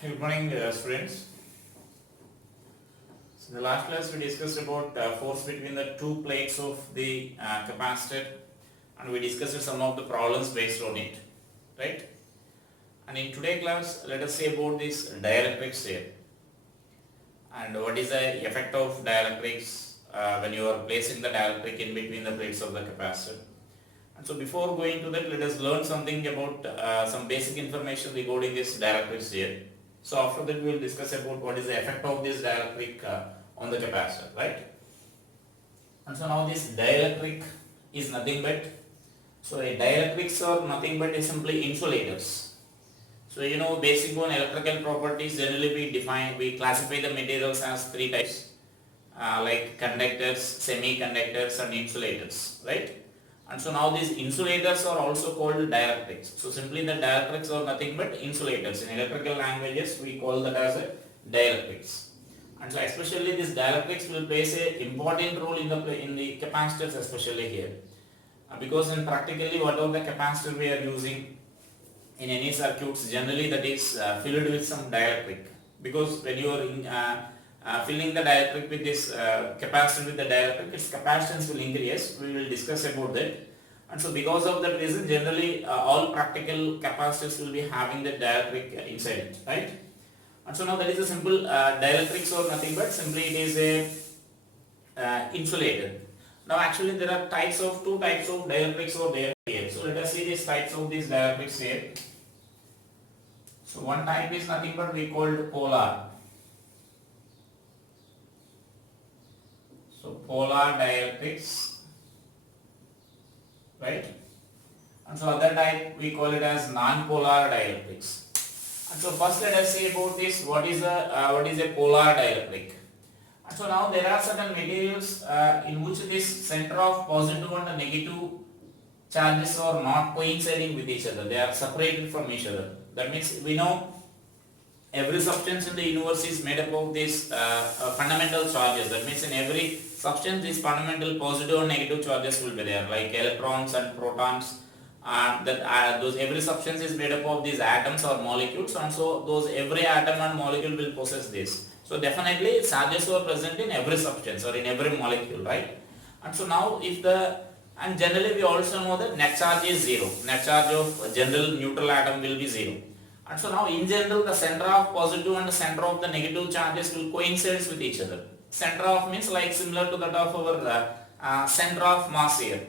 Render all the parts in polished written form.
Good morning, students. So, in the last class, we discussed about force between the two plates of the capacitor, and we discussed some of the problems based on it, right? And in today's class, let us see about this dielectrics here, and what is the effect of dielectrics when you are placing the dielectric in between the plates of the capacitor. And so, before going to that, let us learn something about some basic information regarding this dielectrics here. So after that we will discuss about what is the effect of this dielectric on the capacitor, right? And so now this dielectric is nothing but, so a dielectrics are nothing but simply insulators. So you know basic one electrical properties, generally we classify the materials as three types like conductors, semiconductors and insulators, right? And so now these insulators are also called dielectrics. So simply the dielectrics are nothing but insulators. In electrical languages we call that as a dielectrics. And so especially this dielectrics will play a important role in the capacitors, especially here. Because in practically whatever the capacitor we are using in any circuits, generally that is filled with some dielectric. Because when you are filling the dielectric with this capacitor with the dielectric, its capacitance will increase. We will discuss about that. And so because of that reason, generally all practical capacitors will be having the dielectric inside it, right? And so now that is a simple dielectrics or nothing but simply it is a insulator. Now actually there are two types of dielectrics over there here. So let us see these types of these dielectrics here. So one type is nothing but we called polar. So polar dielectrics, right? And so other type we call it as non-polar dielectrics. And so first let us see about this. What is a polar dielectric? And so now there are certain materials in which this center of positive and negative charges are not coinciding with each other. They are separated from each other. That means we know every substance in the universe is made up of these fundamental charges. That means in every substance these fundamental positive and negative charges will be there, like electrons and protons. Every substance is made up of these atoms or molecules, and so those every atom and molecule will possess this. So definitely charges are present in every substance or in every molecule, right? And so now and generally we also know that net charge is zero. Net charge of general neutral atom will be zero. And so now in general the center of positive and the center of the negative charges will coincide with each other. Center of means like similar to that of our center of mass here,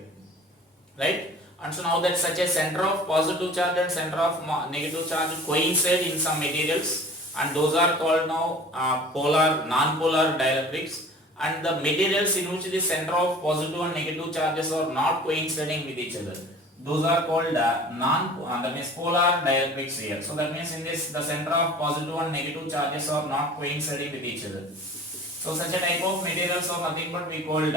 right? And so now that such a center of positive charge and center of negative charge coincide in some materials, and those are called now polar, non-polar dielectrics. And the materials in which the center of positive and negative charges are not coinciding with each other, those are called that means polar dielectrics here. So that means in this the center of positive and negative charges are not coinciding with each other. So such a type of materials are nothing but we called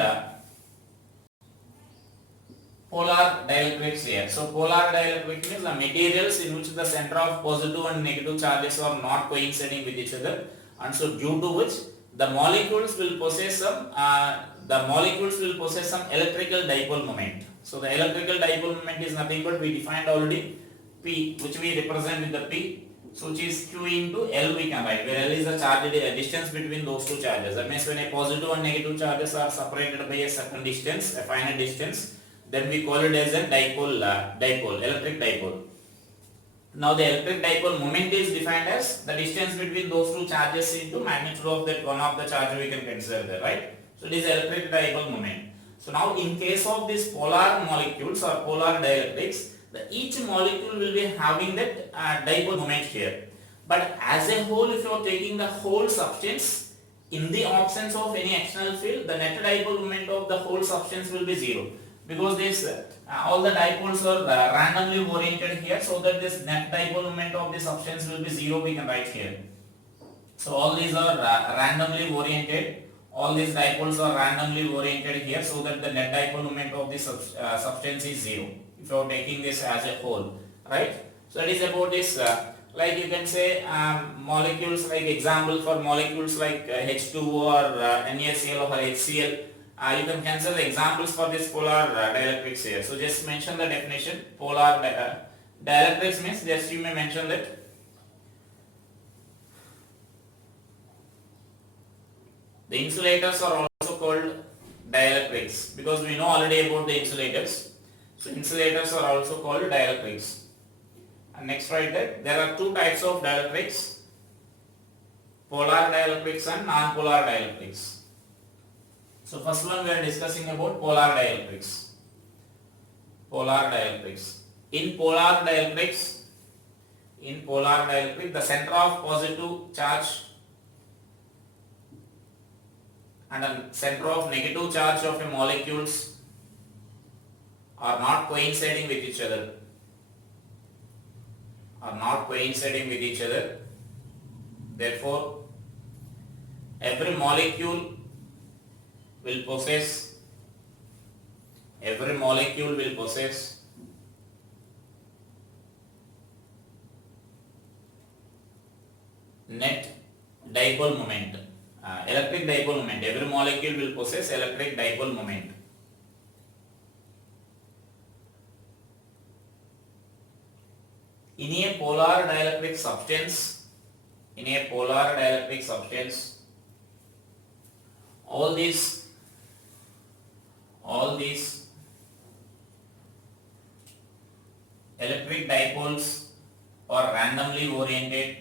polar dielectrics here. So polar dielectric means the materials in which the center of positive and negative charges are not coinciding with each other, and so due to which the molecules will possess some electrical dipole moment. So the electrical dipole moment is nothing but we defined already P, which we represent with the P, so which is Q into L we can write, where L is the charge distance between those two charges. That means when a positive and negative charges are separated by a certain distance, a finite distance, then we call it as a electric dipole. Now the electric dipole moment is defined as the distance between those two charges into magnitude of that one of the charge we can consider there, right? So it is electric dipole moment. So now in case of these polar molecules or polar dielectrics, each molecule will be having that dipole moment here. But as a whole, if you are taking the whole substance, in the absence of any external field, the net dipole moment of the whole substance will be zero. Because this all the dipoles are randomly oriented here, so that this net dipole moment of the substance will be zero, we can write here. So all these are randomly oriented. All these dipoles are randomly oriented here, so that the net dipole moment of the substance is zero. If you are taking this as a whole, right? So that is about this. Like you can say molecules, like example for molecules like H2O or NaCl or HCl. You can consider the examples for this polar dielectrics here. So just mention the definition. Polar dielectrics means just you may mention that The insulators are also called dielectrics because we know already about the insulators. So insulators are also called dielectrics. And next write that there are two types of dielectrics, polar dielectrics and non-polar dielectrics. So first one we are discussing about polar dielectrics. Polar dielectrics. In polar dielectrics, the center of positive charge and the center of negative charge of a molecules are not coinciding with each other. Therefore, every molecule will possess net dipole moment, electric dipole moment. Every molecule will possess electric dipole moment. In a polar dielectric substance, all these electric dipoles are randomly oriented.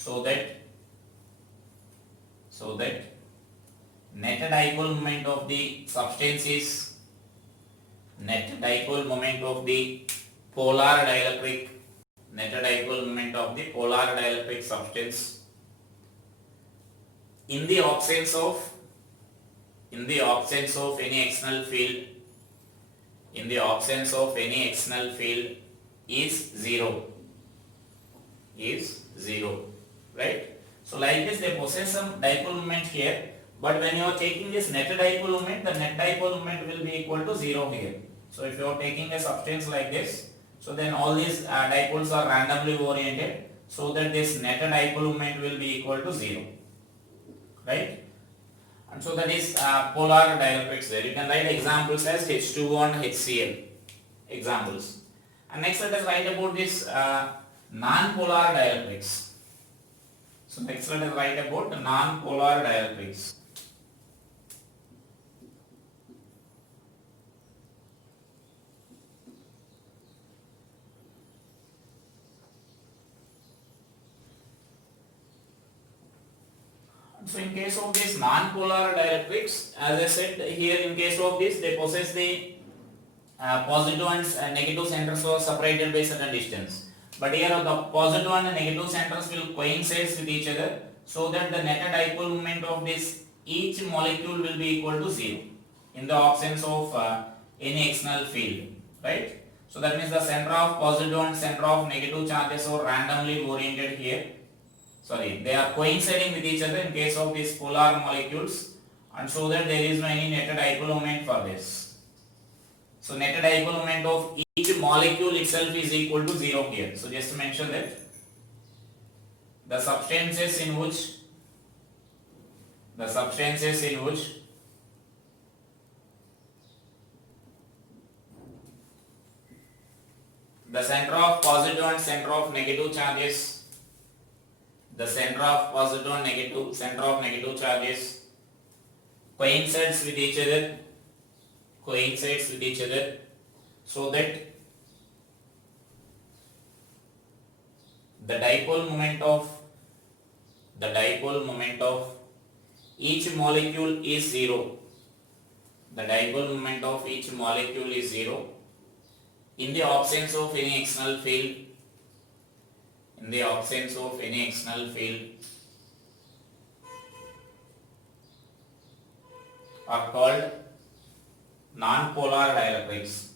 So that net dipole moment of the substance is net dipole moment of the polar dielectric substance in the absence of any external field is zero, right? So like this they possess some dipole moment here, but when you are taking this net dipole moment, the net dipole moment will be equal to 0 here. So if you are taking a substance like this, so then all these dipoles are randomly oriented, so that this net dipole moment will be equal to 0, right? And so that is polar dielectrics there. You can write examples as H2O and HCl examples. And next let us write about this non-polar dielectrics. So next let us write about the non-polar dielectrics. So in case of this non-polar dielectrics, as I said here, in case of this they possess the positive and negative centers are separated by certain distance. But here the positive and negative centers will coincide with each other, so that the net dipole moment of this each molecule will be equal to 0 in the absence of any external field, right? So that means the center of positive and center of negative charges are randomly oriented here. They are coinciding with each other in case of these polar molecules, and so that there is no any net dipole moment for this. So net dipole moment of each molecule itself is equal to 0 here. So just to mention that the substances in which the center of positive and center of negative charges, coincides with each other, so that the dipole moment of each molecule is 0. In the absence of any external field. Are called non-polar dielectrics.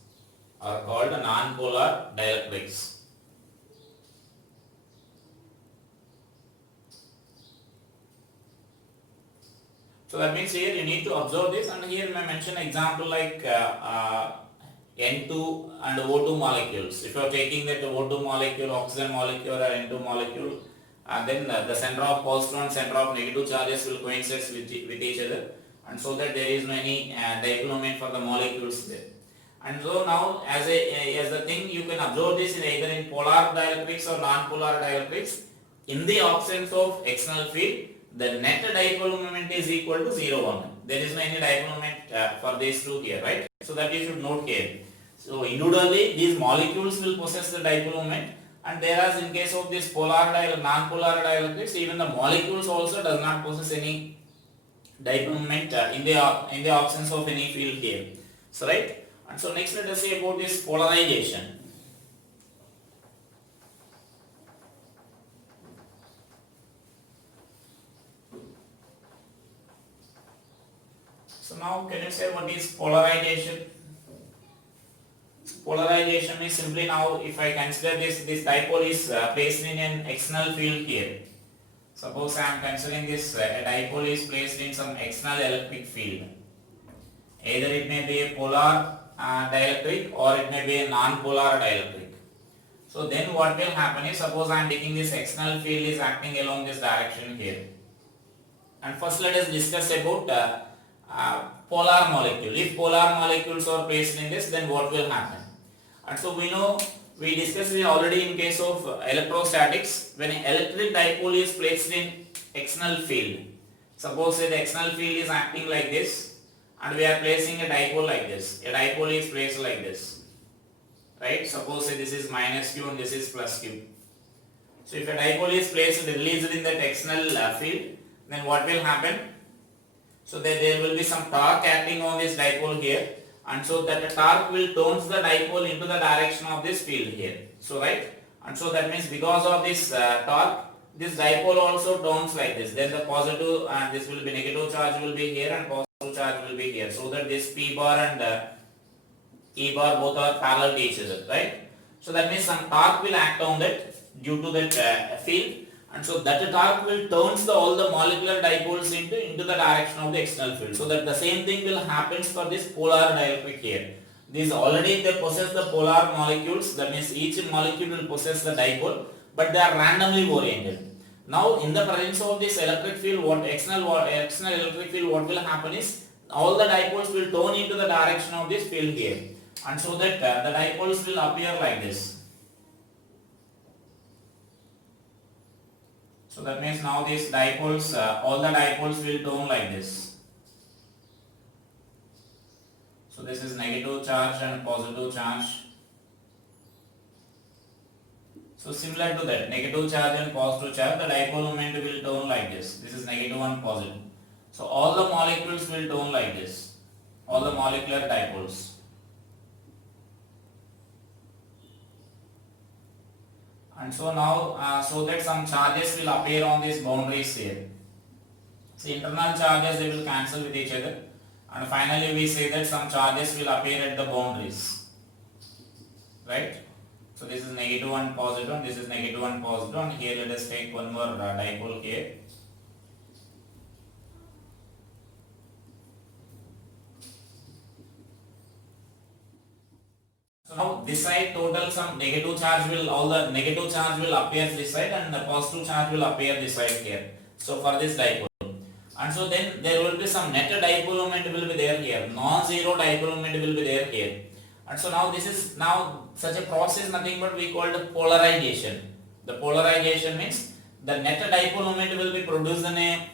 So that means here you need to observe this, and here I mention example like N2 and O2 molecules. If you are taking that O2 molecule, oxygen molecule or N2 molecule, then the center of positive and center of negative charges will coincide with each other, and so that there is no any dipole moment for the molecules there. And so now as the thing you can observe this in either in polar dielectrics or non-polar dielectrics. In the absence of external field, the net dipole moment is equal to 0 1. There is no any dipole moment for these two here, right? So that you should note here. So individually these molecules will possess the dipole moment, and whereas in case of this non-polar dielectrics, even the molecules also does not possess any dipole moment in the absence of any field here. So right. And so next let us see about this polarization. So now can you say what is polarization? Polarization is simply, now if I consider this dipole is placed in an external field here. Suppose I am considering this a dipole is placed in some external electric field. Either it may be a polar dielectric or it may be a non-polar dielectric. So then what will happen is, suppose I am taking this external field is acting along this direction here. And first let us discuss about polar molecule. If polar molecules are placed in this, then what will happen? And so we know, we discussed it already in case of electrostatics. When an electric dipole is placed in external field, suppose say the external field is acting like this, and we are placing a dipole like this. A dipole is placed like this, right? Suppose say this is minus q and this is plus q. So if a dipole is placed released in that external field, then what will happen? So there will be some torque acting on this dipole here, and so that the torque will turns the dipole into the direction of this field here. So right, and so that means because of this torque, this dipole also turns like this. Then the positive and this will be negative charge will be here and positive charge will be here. So that this p bar and e bar both are parallel to each other, right? So that means some torque will act on that due to that field. And so that torque will turns all the molecular dipoles into the direction of the external field. So that the same thing will happen for this polar dielectric here. These already they possess the polar molecules. That means each molecule will possess the dipole, but they are randomly oriented. Now in the presence of this electric field, what external electric field, what will happen is all the dipoles will turn into the direction of this field here, and so that the dipoles will appear like this. So that means now these dipoles, all the dipoles will turn like this. So this is negative charge and positive charge. So similar to that, negative charge and positive charge, the dipole moment will turn like this. This is negative and positive. So all the molecules will turn like this, all the molecular dipoles. And so now, so that some charges will appear on these boundaries here. So internal charges, they will cancel with each other, and finally we say that some charges will appear at the boundaries, right? So this is negative and positive, and this is negative and positive, and here let us take one more dipole here. So now this side total some negative charge will, all the negative charge will appear this side and the positive charge will appear this side here. So for this dipole, and so then there will be some net dipole moment will be there here, non-zero dipole moment will be there here. And so now this is now such a process nothing but we call the polarization. The polarization means the net dipole moment will be produced in a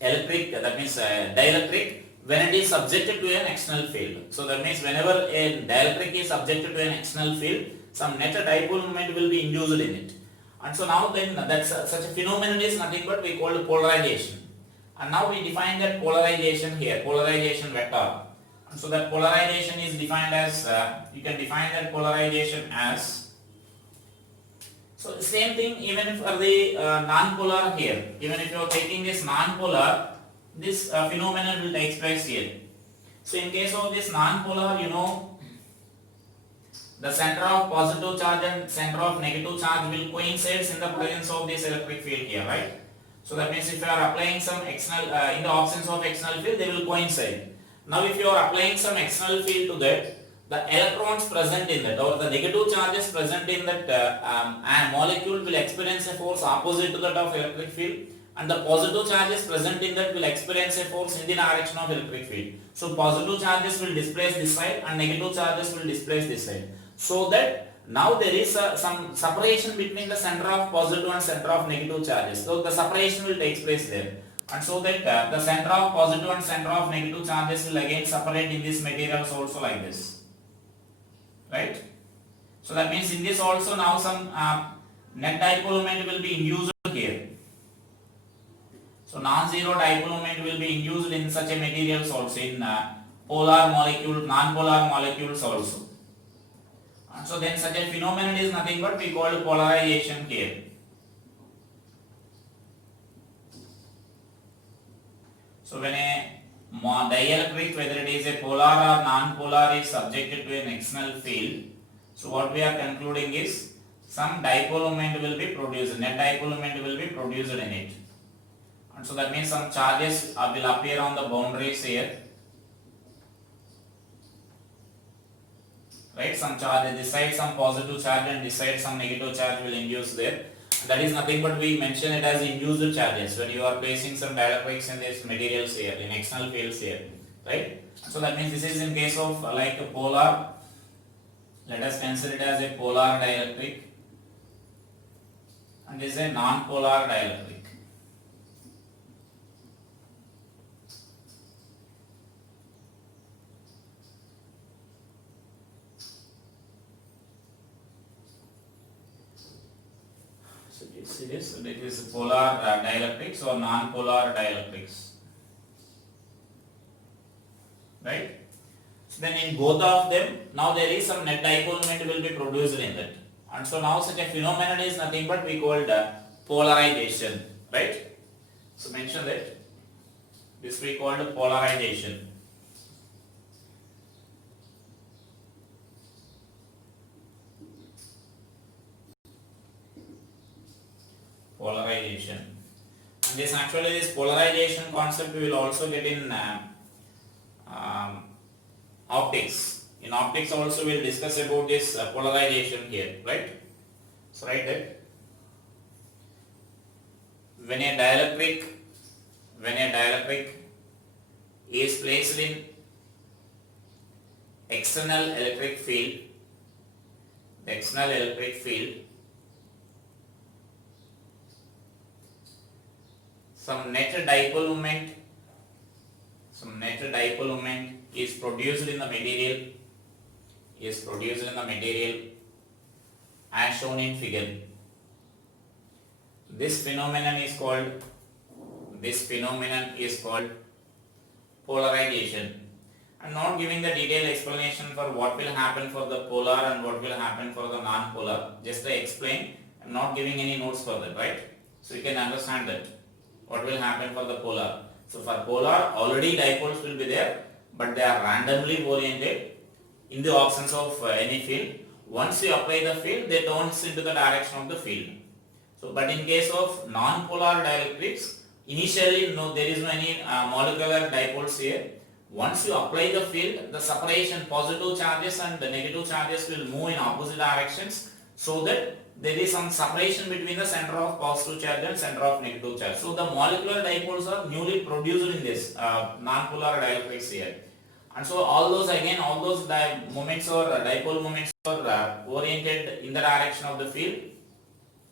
electric, that means dielectric, when it is subjected to an external field. So that means whenever a dielectric is subjected to an external field, some net dipole moment will be induced in it. And so now then that's such a phenomenon is nothing but we call polarization. And now we define that polarization here, polarization vector. And so that polarization is defined as, you can define that polarization as, so the same thing even for the non-polar here. Even if you are taking this non-polar, this phenomenon will take place here. So in case of this non-polar, you know, the center of positive charge and center of negative charge will coincide in the presence of this electric field here, right? So that means if you are applying some external, in the absence of external field, they will coincide. Now if you are applying some external field to that, the electrons present in that or the negative charges present in that molecule will experience a force opposite to that of electric field, and the positive charges present in that will experience a force in the direction of electric field. So positive charges will displace this side and negative charges will displace this side. So that now there is some separation between the center of positive and center of negative charges. So the separation will take place there. And so that the center of positive and center of negative charges will again separate in this materials also like this. Right? So that means in this also now some net dipole moment will be induced here. So non-zero dipole moment will be induced in such a materials also, in polar molecule, non-polar molecules also. And so then such a phenomenon is nothing but we call polarization here. So when a dielectric, whether it is a polar or non-polar, is subjected to an external field, so what we are concluding is some dipole moment will be produced, net dipole moment will be produced in it. And so that means some charges will appear on the boundaries here. Right, some charge, this side some positive charge and this side some negative charge will induce there. That is nothing but we mention it as induced charges when you are placing some dielectrics in these materials here, in external fields here, right? So that means this is in case of like a polar, let us consider it as a polar dielectric, and this is a non-polar dielectric. So it is polar dielectrics or non-polar dielectrics, right? So then in both of them, now there is some net dipole moment will be produced in that, and so now such a phenomenon is nothing but we called polarization, right? So mention that this we called polarization. Polarization, and this actually this polarization concept we will also get in optics. In optics also we will discuss about this polarization here, right? So write that when a dielectric is placed in external electric field, the external electric field, some net dipole moment is produced in the material, as shown in figure. This phenomenon is called polarization. I am not giving the detailed explanation for what will happen for the polar and what will happen for the non-polar. Just I explain. I am not giving any notes for that, right? So you can understand that. What will happen for the polar? So for polar, already dipoles will be there, but they are randomly oriented in the absence of any field. Once you apply the field, they turns into the direction of the field. So, but in case of non-polar dielectrics, initially there is no any molecular dipoles here. Once you apply the field, the separation, positive charges and the negative charges will move in opposite directions, so that there is some separation between the center of positive charge and center of negative charge. So the molecular dipoles are newly produced in this non-polar dielectrics here. And so all those moments or dipole moments are oriented in the direction of the field,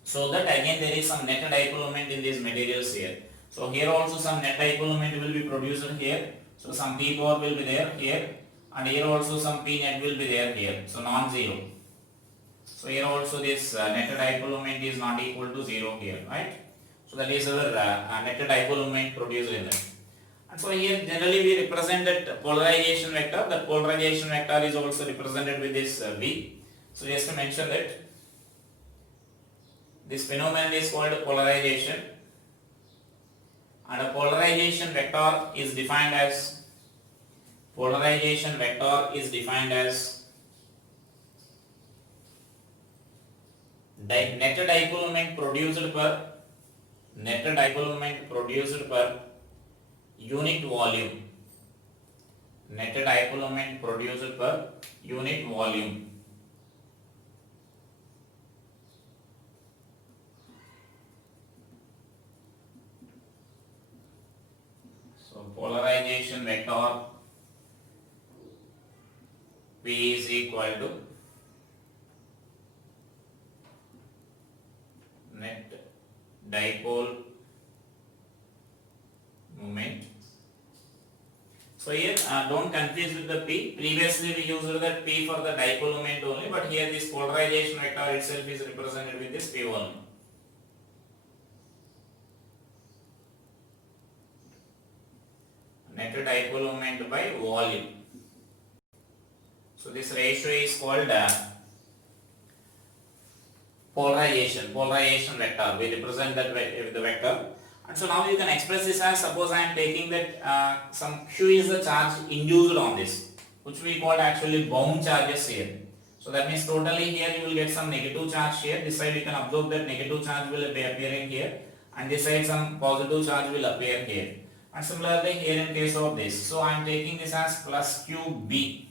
so that again there is some net dipole moment in these materials here. So here also some net dipole moment will be produced here. So some P core will be there here, and here also some P net will be there here. So non-zero. So here also this net dipole moment is not equal to 0 here, right? So that is our net dipole moment produced in that. And so here generally we represent that polarization vector. That polarization vector is also represented with this V. So just to mention that this phenomenon is called polarization, and a polarization vector is defined as net dipole moment produced per unit volume. Net dipole moment produced per unit volume. polarization vector P is equal to net dipole moment. So here don't confuse with the P. Previously we used that P for the dipole moment only, but here this polarization vector itself is represented with this P only. Net dipole moment by volume. So this ratio is called polarization vector. We represent that with the vector. And so now you can express this as, suppose I am taking that some Q is the charge induced on this, which we call actually bound charges here. So that means totally here you will get some negative charge here. This side you can observe that negative charge will be appearing here, and this side some positive charge will appear here. And similarly here in case of this, so I am taking this as plus QB,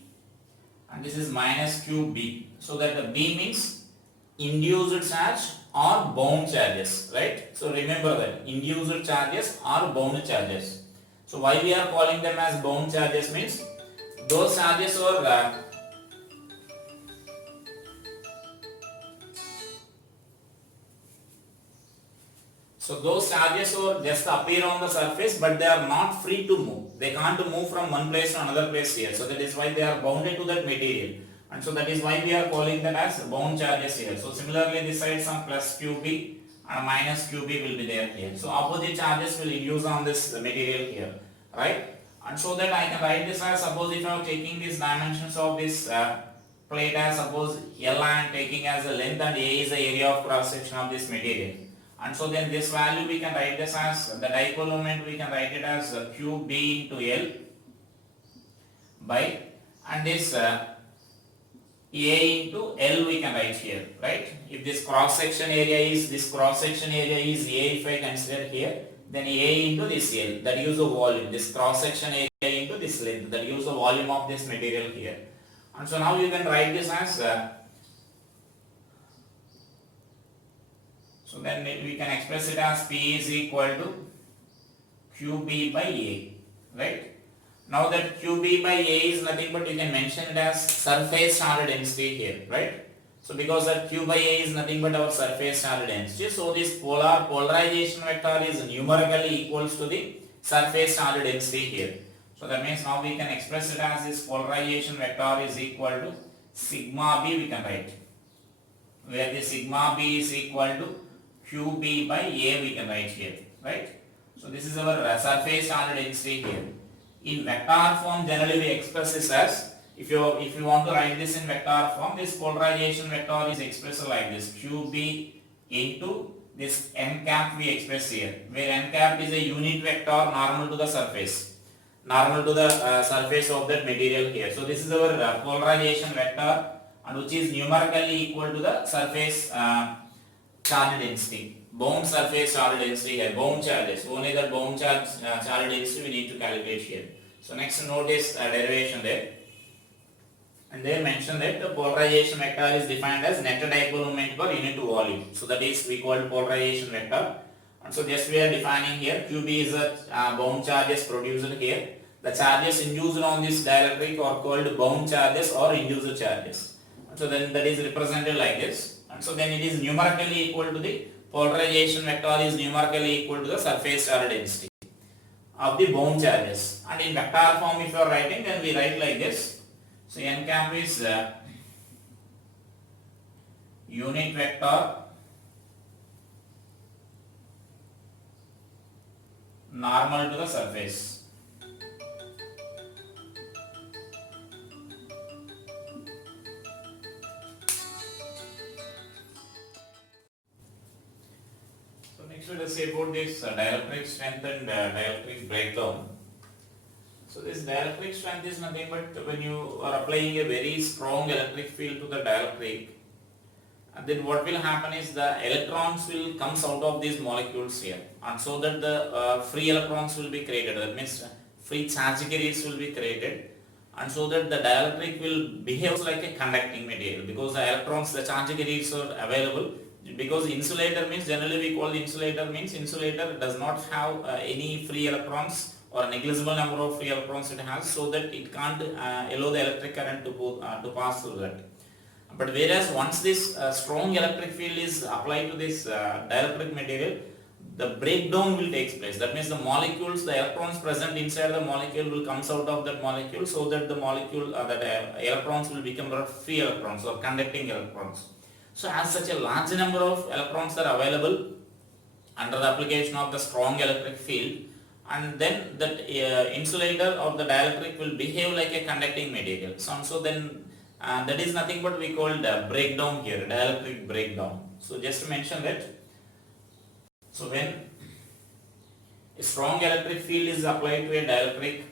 and this is minus QB. So that the B means induced charge or bound charges, right? So remember that induced charges or bound charges. So why we are calling them as bound charges means those charges are so those charges will just appear on the surface, but they are not free to move. They can't move from one place to another place here. So that is why they are bounded to that material. And so that is why we are calling them as bound charges here. So similarly this side some plus QB and minus QB will be there here. So opposite charges will induce on this material here, right? And so that I can write this as, suppose if I am taking these dimensions of this plate as, suppose L I am taking as a length and A is the area of cross section of this material. And so then this value we can write this as the dipole moment, we can write it as QB into L by, and this A into L we can write here, right? If this cross section area is A, if I consider here, then A into this L, that gives the volume. This cross section area into this length, that gives the volume of this material here. And so now you can write this as so then we can express it as P is equal to QB by A, right? Now that QB by A is nothing but you can mention it as surface charge density here, right? So because that Q by A is nothing but our surface charge density, so this polarization vector is numerically equals to the surface charge density here. So that means now we can express it as this polarization vector is equal to sigma B we can write, where the sigma B is equal to QB by A we can write here, right? So this is our surface charge density here. In vector form generally we express this as, if you want to write this in vector form, this polarization vector is expressed like this, QB into this n cap we express here, where n cap is a unit vector normal to the surface of that material here. So this is our polarization vector, and which is numerically equal to the surface charge density, bound surface charge density here, bound charges, only the bound charge density we need to calculate here. So next note is derivation there, and they mention that the polarization vector is defined as net dipole moment per unit volume. So that is we call polarization vector, and so just we are defining here QB is the bound charges produced here. The charges induced on this dielectric are called bound charges or induced charges, and so then that is represented like this. And so then it is numerically equal to the polarization vector is numerically equal to the surface charge density of the bound charges. And in vector form if you are writing, then we write like this. So n cap is unit vector normal to the surface. Let us say about this dielectric strength and dielectric breakdown. So this dielectric strength is nothing but when you are applying a very strong electric field to the dielectric, and then what will happen is the electrons will comes out of these molecules here, and so that the free electrons will be created, that means free charge carriers will be created, and so that the dielectric will behave like a conducting material, because the electrons, the charge carriers are available. Because insulator means, generally we call the insulator means insulator does not have any free electrons or a negligible number of free electrons it has, so that it can't allow the electric current to pass through that. But whereas once this strong electric field is applied to this dielectric material, the breakdown will take place. That means the molecules, the electrons present inside the molecule will comes out of that molecule, so that the molecule, electrons will become free electrons or conducting electrons. So as such a large number of electrons are available under the application of the strong electric field, and then that insulator or the dielectric will behave like a conducting material. So then that is nothing but we call the breakdown here, dielectric breakdown. So just to mention that, so when a strong electric field is applied to a dielectric,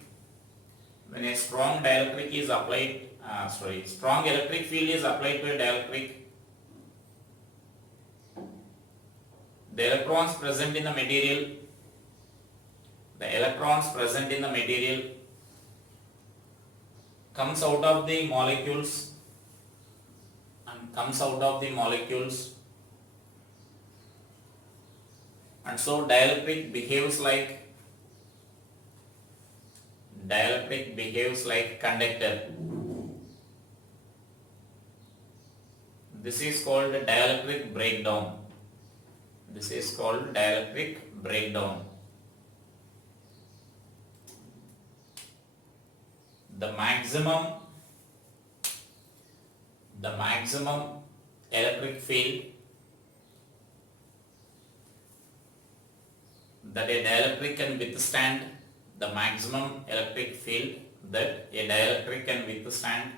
when a strong dielectric is applied, strong electric field is applied to a dielectric, the electrons present in the material, comes out of the molecules and so dielectric behaves like conductor. This is called dielectric breakdown. The maximum electric field that a dielectric can withstand,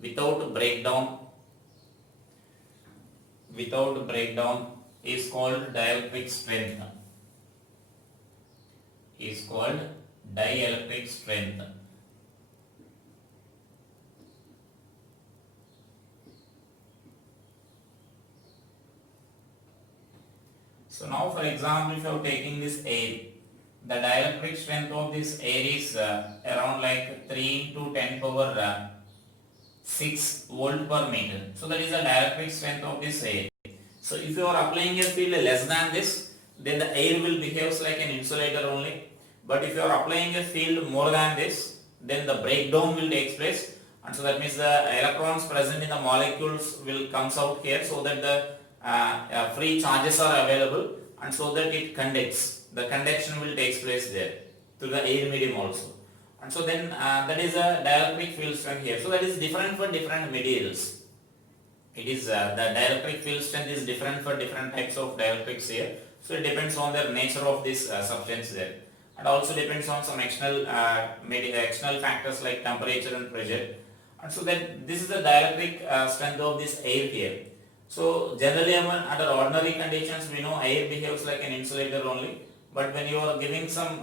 without breakdown is called dielectric strength. So now for example, if you are taking this air, the dielectric strength of this air is around like 3 into 10 power 6 volt per meter. So that is the dielectric strength of this air. So if you are applying a field less than this, then the air will behave like an insulator only. But if you are applying a field more than this, then the breakdown will take place, and so that means the electrons present in the molecules will comes out here, so that the free charges are available, and so that it conducts. The conduction will take place there to the air medium also, and so then that is a dielectric field strength here. So that is different for different materials. It is the dielectric field strength is different for different types of dielectrics here. So it depends on the nature of this substance there, and also depends on some external factors like temperature and pressure. And so that this is the dielectric strength of this air here. So generally under ordinary conditions we know air behaves like an insulator only, but when you are giving some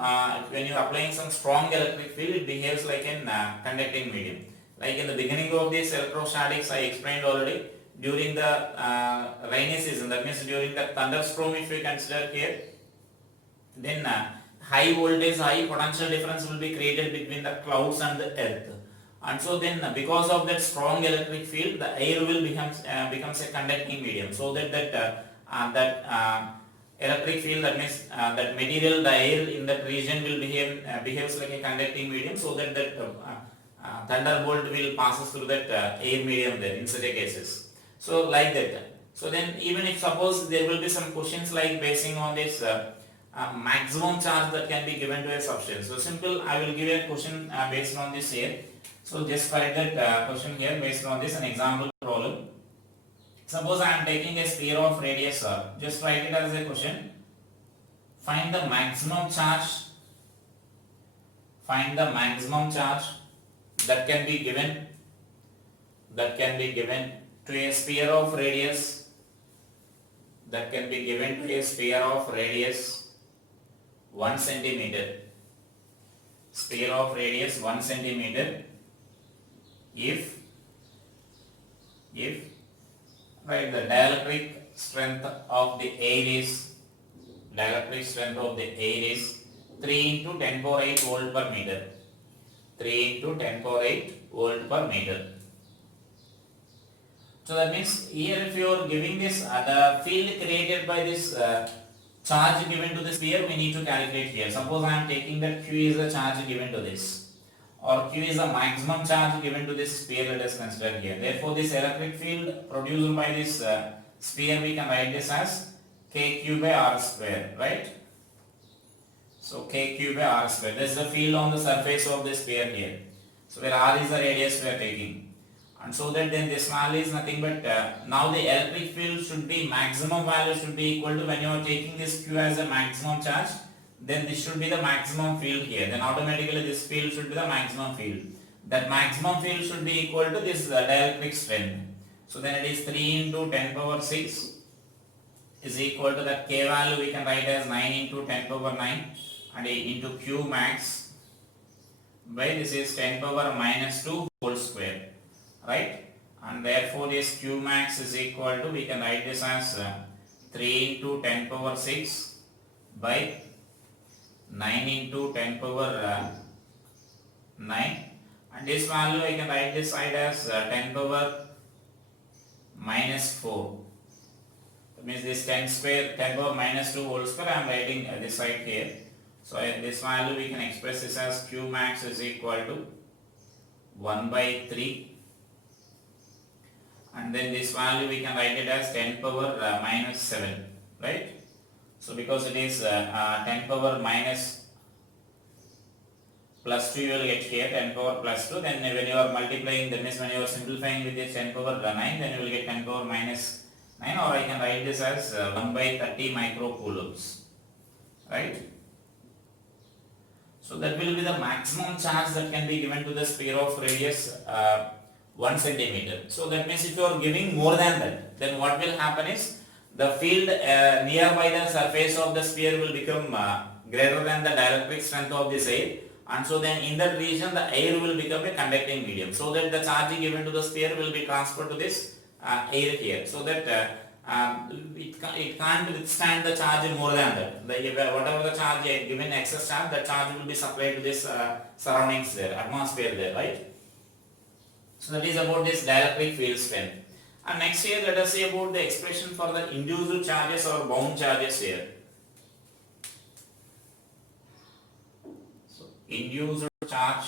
when you are applying some strong electric field, it behaves like an conducting medium. Like in the beginning of this electrostatics I explained already, during the rainy season, that means during the thunderstorm if we consider here, then high voltage, high potential difference will be created between the clouds and the earth. And so then because of that strong electric field, the air will becomes a conducting medium, so that electric field, that means that material, the air in that region will behaves like a conducting medium, so that thunderbolt will passes through that air medium there in such a cases. So like that. So then even if suppose there will be some questions like basing on this maximum charge that can be given to a substance. So simple, I will give a question based on this here. So just write that question here based on this, an example problem. Suppose I am taking a sphere of radius r. Just write it as a question. Find the maximum charge. That can be given to a sphere of radius. 1 centimeter. Sphere of radius 1 centimeter. If right, the dielectric strength of the air is 3 into 10 power 8 volt per meter. 3 into 10 power 8 volt per meter. So that means here if you are giving this the field created by this charge given to the sphere we need to calculate here. Suppose I am taking that Q is the charge given to this, or Q is the maximum charge given to this sphere, let us consider here. Therefore, this electric field produced by this sphere, we can write this as kq by r square, right? So kq by r square, this is the field on the surface of the sphere here. So where r is the radius we are taking, and so that then this value is nothing but now the electric field should be, maximum value should be equal to, when you are taking this Q as a maximum charge, then this should be the maximum field here, then automatically this field should be the maximum field. That maximum field should be equal to this dielectric strength. So then it is 3 into 10 power 6 is equal to that K value we can write as 9 into 10 power 9 and into Q max by this is 10 power minus 2 whole square, right? And therefore this Q max is equal to, we can write this as 3 into 10 power 6 by 9 into 10 power 9, and this value I can write this side as 10 power minus 4. That means this 10 power minus 2 whole square I am writing this side here. So this value we can express this as Q max is equal to 1 by 3, and then this value we can write it as 10 power minus 7, right? So because it is 10 power minus plus 2 you will get here, 10 power plus 2, then when you are multiplying, that means when you are simplifying with this 10 power 9, then you will get 10 power minus 9, or I can write this as 1 by 30 microcoulombs, right? So that will be the maximum charge that can be given to the sphere of radius 1 centimeter. So that means if you are giving more than that, then what will happen is the field nearby the surface of the sphere will become greater than the dielectric strength of this air, and so then in that region the air will become a conducting medium, so that the charge given to the sphere will be transferred to this air here, so that it can't withstand the charge more than that. Whatever the charge given excess charge, the charge will be supplied to this surroundings there, atmosphere there, right? So that is about this dielectric field strength. And next here let us see about the expression for the induced charges or bound charges here. So induced charge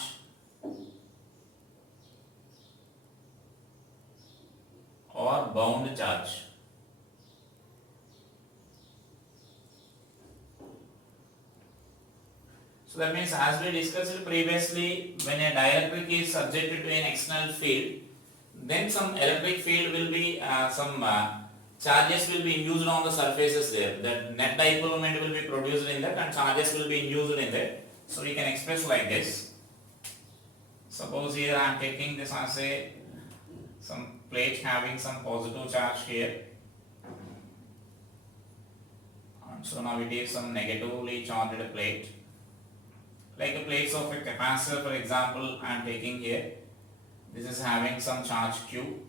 or bound charge. So that means, as we discussed previously, when a dielectric is subjected to an external field, then some electric field will be, some charges will be induced on the surfaces there. The net dipole moment will be produced in that and charges will be induced in that. So we can express like this. Suppose here I am taking this as a some plate having some positive charge here. And so now it is some negatively charged plate. Like a plate of a capacitor, for example, I am taking here. This is having some charge Q,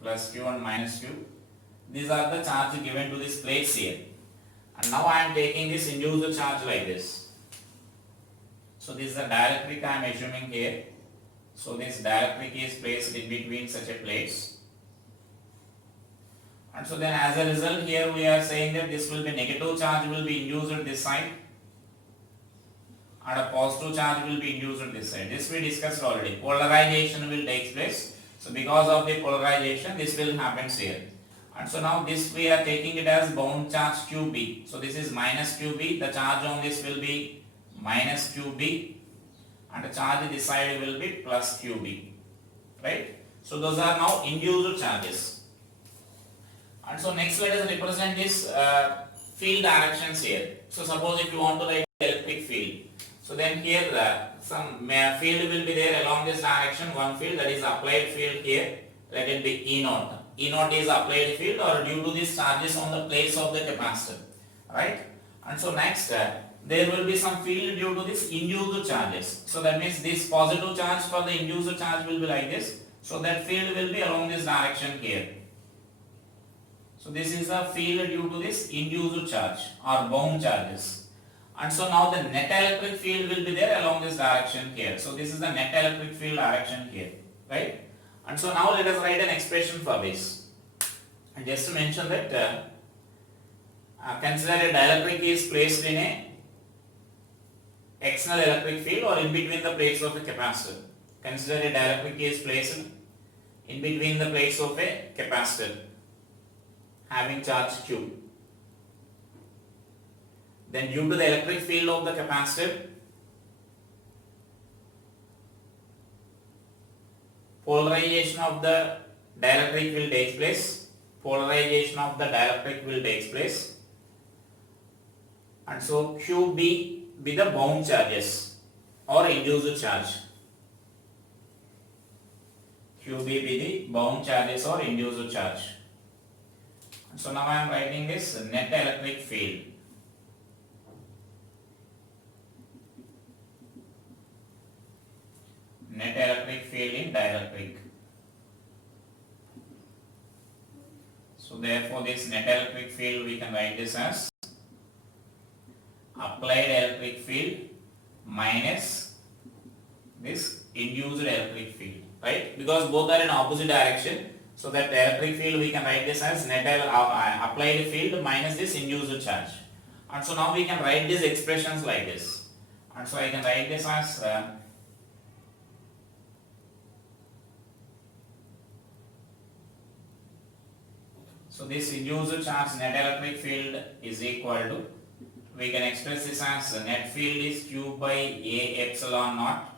plus Q and minus Q. These are the charge given to these plates here. And now I am taking this induced charge like this. So this is the dielectric I am assuming here. So this dielectric is placed in between such a plates. And so then as a result here we are saying that this will be negative charge will be induced at this side, and a positive charge will be induced at this side. This we discussed already. Polarization will take place. So because of the polarization, this will happen here. And so now this we are taking it as bound charge QB. So this is minus QB. The charge on this will be minus QB, and the charge this side will be plus QB. Right? So those are now induced charges. And so next let us represent this field directions here. So suppose if you want to write electric field. So then here some field will be there along this direction, one field, that is applied field here, let it be E0. E0 is applied field or due to these charges on the plates of the capacitor, right? And so next there will be some field due to this induced charges. So that means this positive charge for the induced charge will be like this. So that field will be along this direction here. So this is a field due to this induced charge or bound charges. And so now the net electric field will be there along this direction here. So this is the net electric field direction here, right? And so now let us write an expression for this. And just to mention that consider a dielectric is placed in a external electric field or in between the plates of a capacitor. Consider a dielectric is placed in between the plates of a capacitor having charge Q. Then due to the electric field of the capacitor, polarization of the dielectric will take place. Polarization of the dielectric will take place. And so QB be the bound charges or induced charge. QB be the bound charges or induced charge. And so now I am writing this net electric field. Net electric field in dielectric. So therefore this net electric field we can write this as applied electric field minus this induced electric field, right? Because both are in opposite direction, so that electric field we can write this as net applied field minus this induced charge. And so now we can write these expressions like this. And so I can write this as so this induced charge net electric field is equal to, we can express this as net field is Q by A epsilon naught.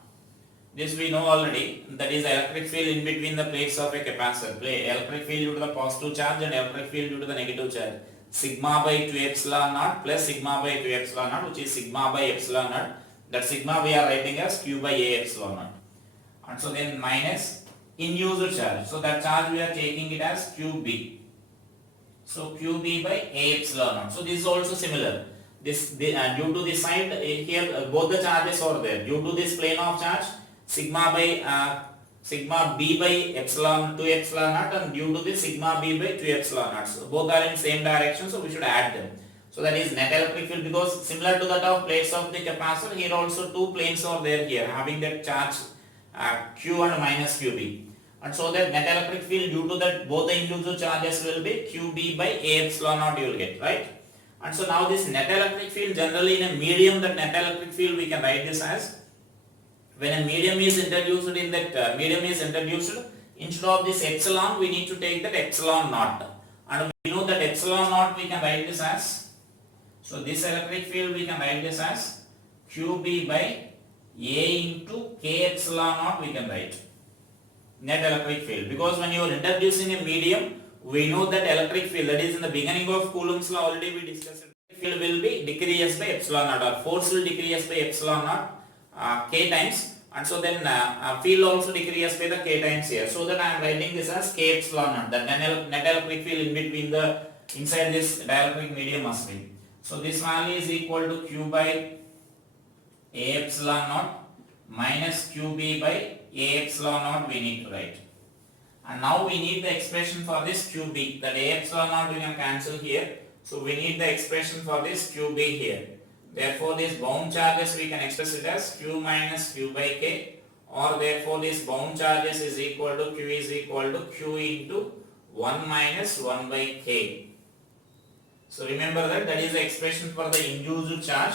This we know already, that is electric field in between the plates of a capacitor. Electric field due to the positive charge and electric field due to the negative charge. Sigma by 2 epsilon naught plus sigma by 2 epsilon naught, which is sigma by epsilon naught. That sigma we are writing as Q by A epsilon naught. And so then minus induced charge. So that charge we are taking it as QB. So QB by A epsilon naught. So this is also similar. Due to this side here both the charges are there. Due to this plane of charge, sigma B by epsilon 2 epsilon naught, and due to this sigma B by 2 epsilon naught. So both are in same direction, so we should add them. So that is net electric field, because similar to that of plates of the capacitor, here also two planes are there here having that charge Q and minus QB. And so that net electric field due to that both the induced charges will be QB by A epsilon naught you will get, right? And so now this net electric field, generally in a medium, that net electric field we can write this as, when a medium is introduced, in that instead of this epsilon we need to take that epsilon naught, and we know that epsilon naught we can write this as, so this electric field we can write this as QB by A into K epsilon naught we can write net electric field, because when you are introducing a medium, we know that electric field, that is in the beginning of Coulomb's law already we discussed, field will be decreased by epsilon naught, or force will decrease by epsilon naught K times, and so then field also decreases by the K times here, so that I am writing this as K epsilon naught, the net electric field in between the inside this dielectric medium must be. So this value is equal to Q by A epsilon naught minus QB by A epsilon naught we need to write. And now we need the expression for this QB, that A epsilon naught we can cancel here. So we need the expression for this QB here. Therefore this bound charges we can express it as Q minus Q by K, or therefore this bound charges is equal to Q is equal to Q into 1 minus 1 by K. So remember that is the expression for the induced charge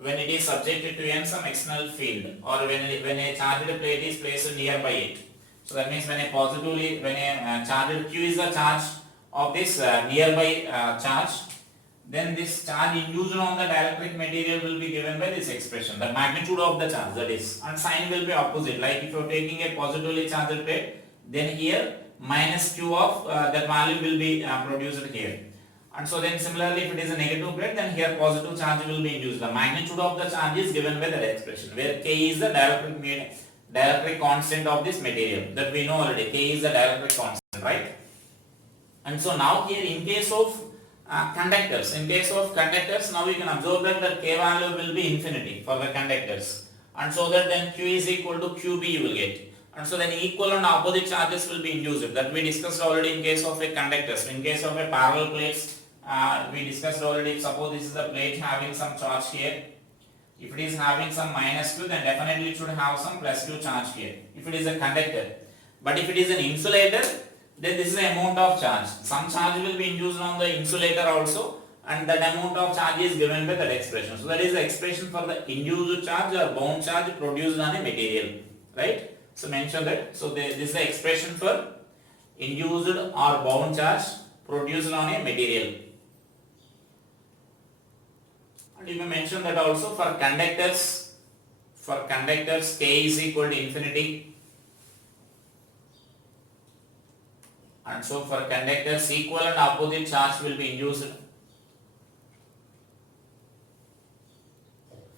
when it is subjected to some external field, or when a charged plate is placed nearby it. So that means when a charged Q is the charge of this nearby charge, then this charge induced on the dielectric material will be given by this expression, the magnitude of the charge, that is, and sign will be opposite. Like if you are taking a positively charged plate, then here minus Q of that value will be produced here. And so then similarly if it is a negative plate, then here positive charge will be induced. The magnitude of the charge is given by that expression, where K is the dielectric constant of this material, that we know already. K is the dielectric constant, right? And so now here in case of conductors, now we can observe that the K value will be infinity for the conductors, and so that then Q is equal to QB you will get, and so then equal and opposite charges will be induced, that we discussed already in case of a conductors. In case of a parallel plates, we discussed already. Suppose this is the plate having some charge here. If it is having some minus Q, then definitely it should have some plus Q charge here, if it is a conductor. But if it is an insulator, then this is the amount of charge. Some charge will be induced on the insulator also, and that amount of charge is given by that expression. So that is the expression for the induced charge or bound charge produced on a material, right? So mention that. So this is the expression for induced or bound charge produced on a material. And you may mention that also for conductors K is equal to infinity, and so for conductors equal and opposite charge will be induced.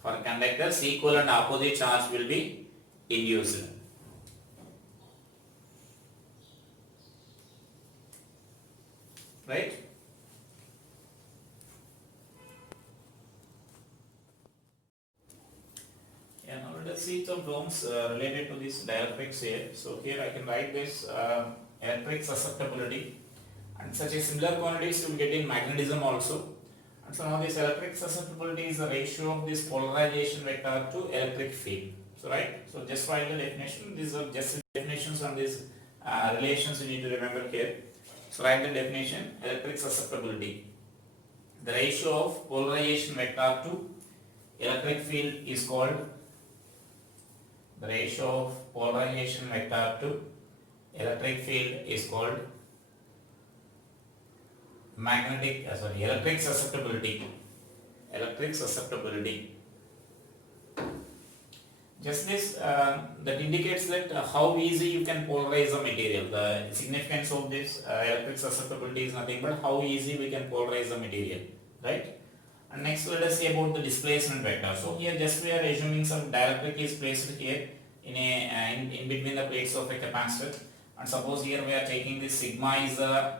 For conductors equal and opposite charge will be induced. Right? Yeah, now let us see some terms related to this dielectrics here. So here I can write this electric susceptibility, and such a similar quantities you will get in magnetism also. And so now this electric susceptibility is the ratio of this polarization vector to electric field. So right, so just write the definition. These are just definitions on these relations you need to remember here. So write the definition: electric susceptibility, the ratio of polarization vector to electric field is called, the ratio of polarization vector to electric field is called electric susceptibility. Electric susceptibility. Just this that indicates that how easy you can polarize a material. The significance of this electric susceptibility is nothing but how easy we can polarize a material, right? And next let us see about the displacement vector. So here just we are assuming some dielectric is placed here in between the plates of a capacitor, and suppose here we are taking this sigma is the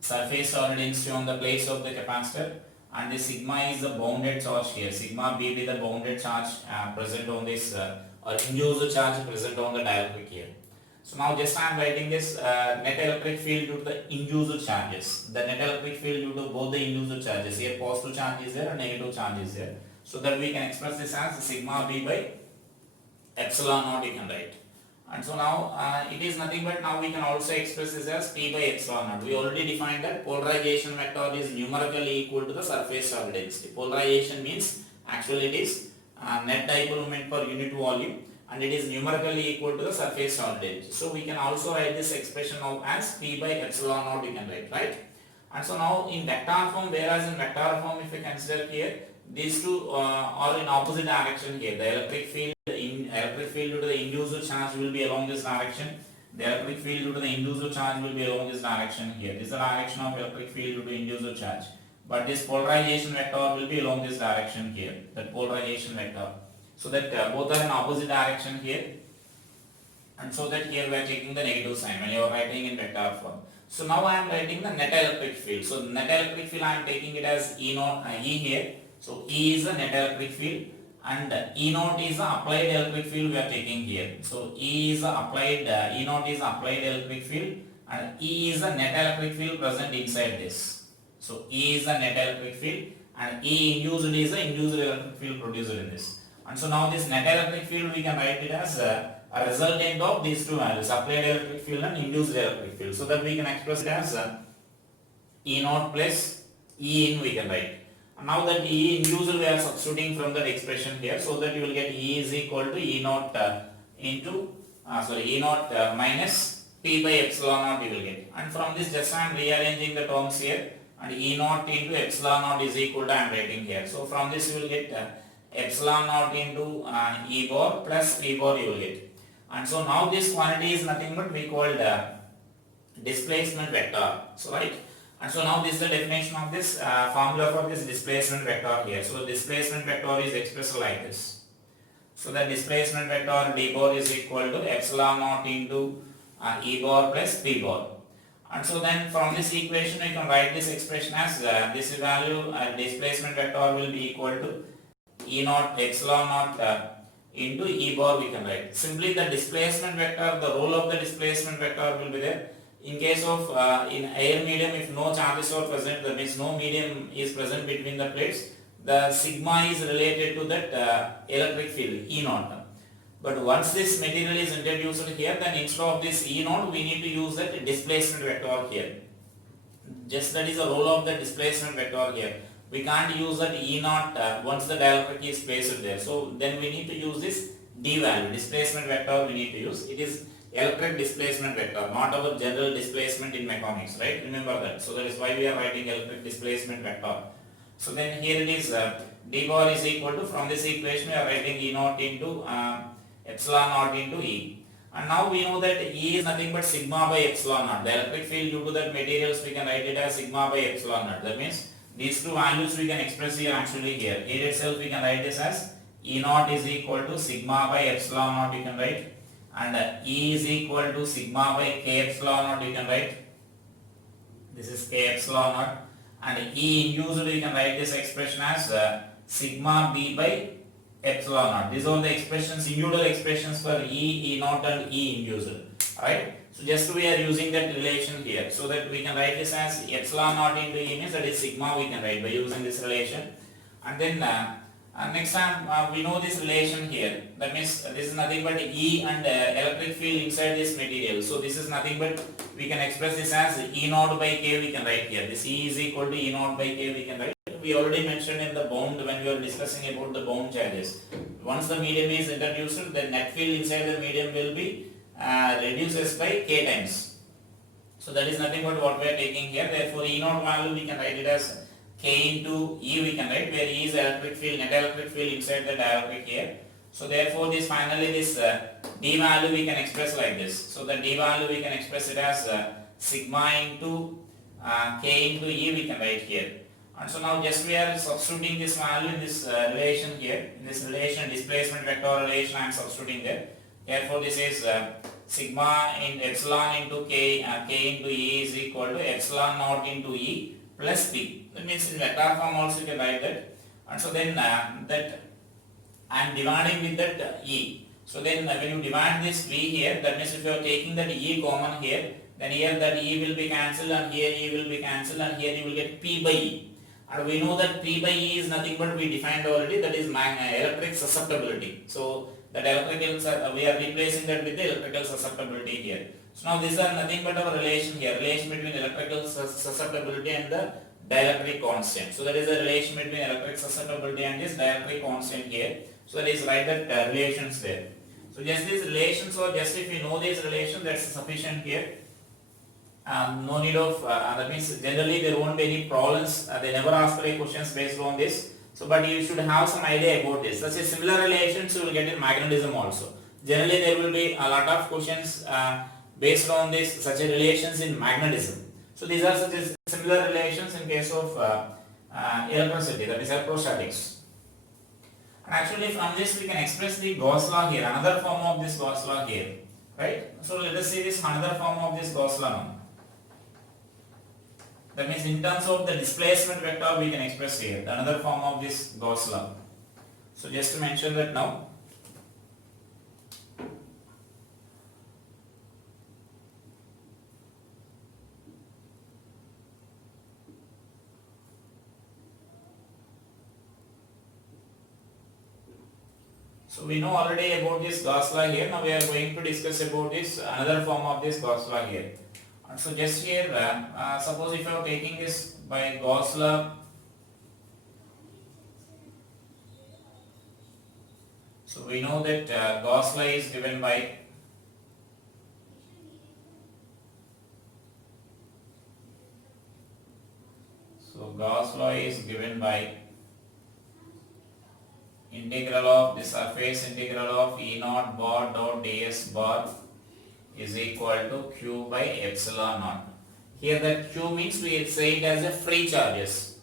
surface charge density on the plates of the capacitor, and the sigma is the bounded charge here. Sigma B be the bounded charge present on this or induced charge present on the dielectric here. So now just I am writing this net electric field due to the induced charges. The net electric field due to both the induced charges. Here positive charge is there and negative charge is there. So that we can express this as sigma B by epsilon naught you can write. And so now it is nothing but now we can also express this as P by epsilon naught. We already defined that polarization vector is numerically equal to the surface charge density. Polarization means actually it is net dipole moment per unit volume, and it is numerically equal to the surface charge density. So we can also write this expression now as P by epsilon naught you can write, right? And so now in vector form, whereas in vector form if we consider here, these two are in opposite direction here. The electric field due to the induced charge will be along this direction. The electric field due to the induced charge will be along this direction here. This is the direction of electric field due to induced charge. But this polarization vector will be along this direction here. That polarization vector. So that both are in opposite direction here. And so that here we are taking the negative sign when you are writing in vector form. So now I am writing the net electric field. So net electric field I am taking it as E naught E here. So E is the net electric field, and E naught is the applied electric field we are taking here. So E is the applied, E naught is the applied electric field, and E is the net electric field present inside this. So E is the net electric field, and E induced is the induced electric field produced in this. And so now this net electric field we can write it as a resultant of these two values, applied electric field and induced electric field. So that we can express it as E naught plus E in we can write. Now that E induced we are substituting from that expression here, so that you will get E is equal to E naught E naught minus P by epsilon naught you will get. And from this just I am rearranging the terms here, and E naught into epsilon naught is equal to I am writing here. So from this you will get epsilon naught into E bar plus P bar you will get. And so now this quantity is nothing but we called displacement vector. So right. And so now this is the definition of this formula for this displacement vector here. So displacement vector is expressed like this. So the displacement vector d bar is equal to epsilon naught into E bar plus P bar. And so then from this equation you can write this expression as this value displacement vector will be equal to E naught epsilon naught into E bar we can write. Simply the displacement vector, the role of the displacement vector will be there. In case of in air medium, if no charges are present, that means no medium is present between the plates, the sigma is related to that electric field E naught. But once this material is introduced here, then instead of this E naught we need to use that displacement vector here. Just that is the role of the displacement vector here. We can't use that E naught once the dielectric is placed there. So then we need to use this D value, displacement vector we need to use. It is electric displacement vector, not our general displacement in mechanics, right? Remember that. So that is why we are writing electric displacement vector. So then here it is d bar is equal to, from this equation we are writing E naught into epsilon naught into E. And now we know that E is nothing but sigma by epsilon naught. The electric field due to that materials we can write it as sigma by epsilon naught. That means these two values we can express here actually here. Here itself we can write this as E naught is equal to sigma by epsilon naught you can write. And E is equal to sigma by k epsilon naught you can write. This is k epsilon naught. And E induced we can write this expression as sigma b by epsilon naught. These are the expressions, individual expressions for E naught and E induced. Alright. So just we are using that relation here. So that we can write this as epsilon naught into E means that is sigma we can write by using this relation. And then next time we know this relation here. That means this is nothing but E and electric field inside this material. So this is nothing but we can express this as E naught by K we can write here. This E is equal to E naught by K we can write. We already mentioned in the bound when we were discussing about the bound charges. Once the medium is introduced, the net field inside the medium will be reduces by K times. So that is nothing but what we are taking here. Therefore E naught value we can write it as K into E we can write, where E is electric field, net electric field inside the dielectric here. So therefore this finally this D value we can express like this. So the D value we can express it as sigma into K into E we can write here. And so now just we are substituting this value in this relation here, in this relation displacement vector relation I am substituting there. Therefore this is sigma in epsilon into K, K into E is equal to epsilon naught into E plus P. That means in vector form also you can write that. And so then that I am dividing with that E. So then when you divide this V here, that means if you are taking that E common here, then here that E will be cancelled and here E will be cancelled and here you will get P by E. And we know that P by E is nothing but we defined already, that is electric susceptibility. So that electrical, we are replacing that with the electrical susceptibility here. So now these are nothing but our relation here, relation between electrical susceptibility and the dielectric constant. So that is the relation between electric susceptibility and this dielectric constant here. So that is write that relations there. So just these relations, or just if you know these relations, that's sufficient here. No need of, that means generally there won't be any problems, they never ask any questions based on this. So but you should have some idea about this. Such a similar relations you will get in magnetism also. Generally there will be a lot of questions based on this, such a relations in magnetism. So these are such as similar relations in case of electricity, that is electrostatics. And actually from this we can express the Gauss law here, another form of this Gauss law here, right? So let us see this another form of this Gauss law now. That means in terms of the displacement vector we can express here, another form of this Gauss law. So just to mention that now. So we know already about this Gauss law here. Now we are going to discuss about this another form of this Gauss law here. And so just here, suppose if you are taking this by Gauss law. So we know that Gauss law is given by Gauss law is given by integral of the surface integral of E naught bar dot ds bar is equal to Q by epsilon naught. Here that Q means we say it as a free charges.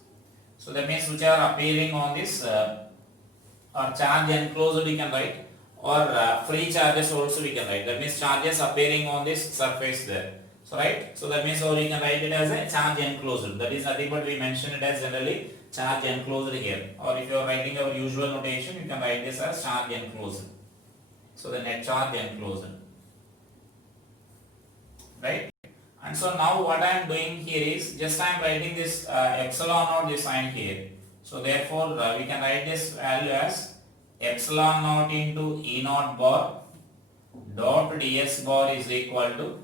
So that means which are appearing on this or charge enclosed we can write, or free charges also we can write. That means charges appearing on this surface there. So right. So that means or we can write it as a charge enclosed. That is nothing but we mention it as generally charge enclosed here. Or if you are writing our usual notation, you can write this as charge enclosed. So the net charge enclosed. Right. And so now what I am doing here is just I am writing this epsilon naught this sign here. So therefore we can write this value as epsilon naught into E naught bar dot ds bar is equal to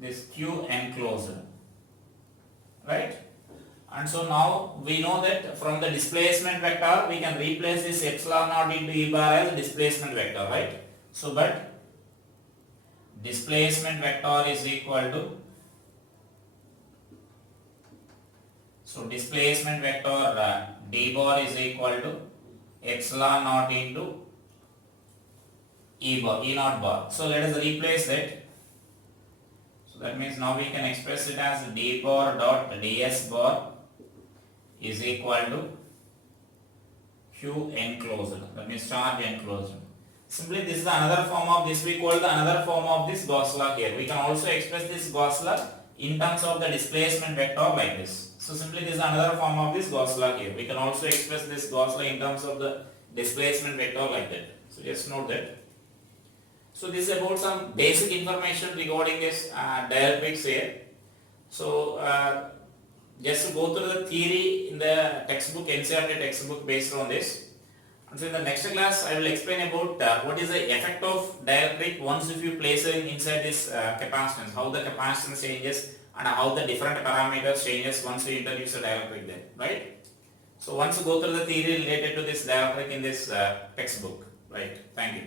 this Q enclosed. right? And so now we know that from the displacement vector we can replace this epsilon naught into E bar as displacement vector, right? So but displacement vector is equal to, so displacement vector d bar is equal to epsilon naught into E naught bar. So let us replace that. So that means now we can express it as d bar dot ds bar is equal to Q enclosed. That means charge enclosed. Simply this is another form of this, we call the another form of this Gauss law here. We can also express this Gauss law in terms of the displacement vector like this. So simply this is another form of this Gauss law here. We can also express this Gauss law in terms of the displacement vector like that. So just note that. So this is about some basic information regarding this dielectrics here. So just to go through the theory in the textbook, NCERT textbook based on this. And so in the next class I will explain about what is the effect of dielectric once if you place it inside this capacitance, how the capacitance changes and how the different parameters changes once you introduce a dielectric there, right? So once you go through the theory related to this dielectric in this textbook, right? Thank you.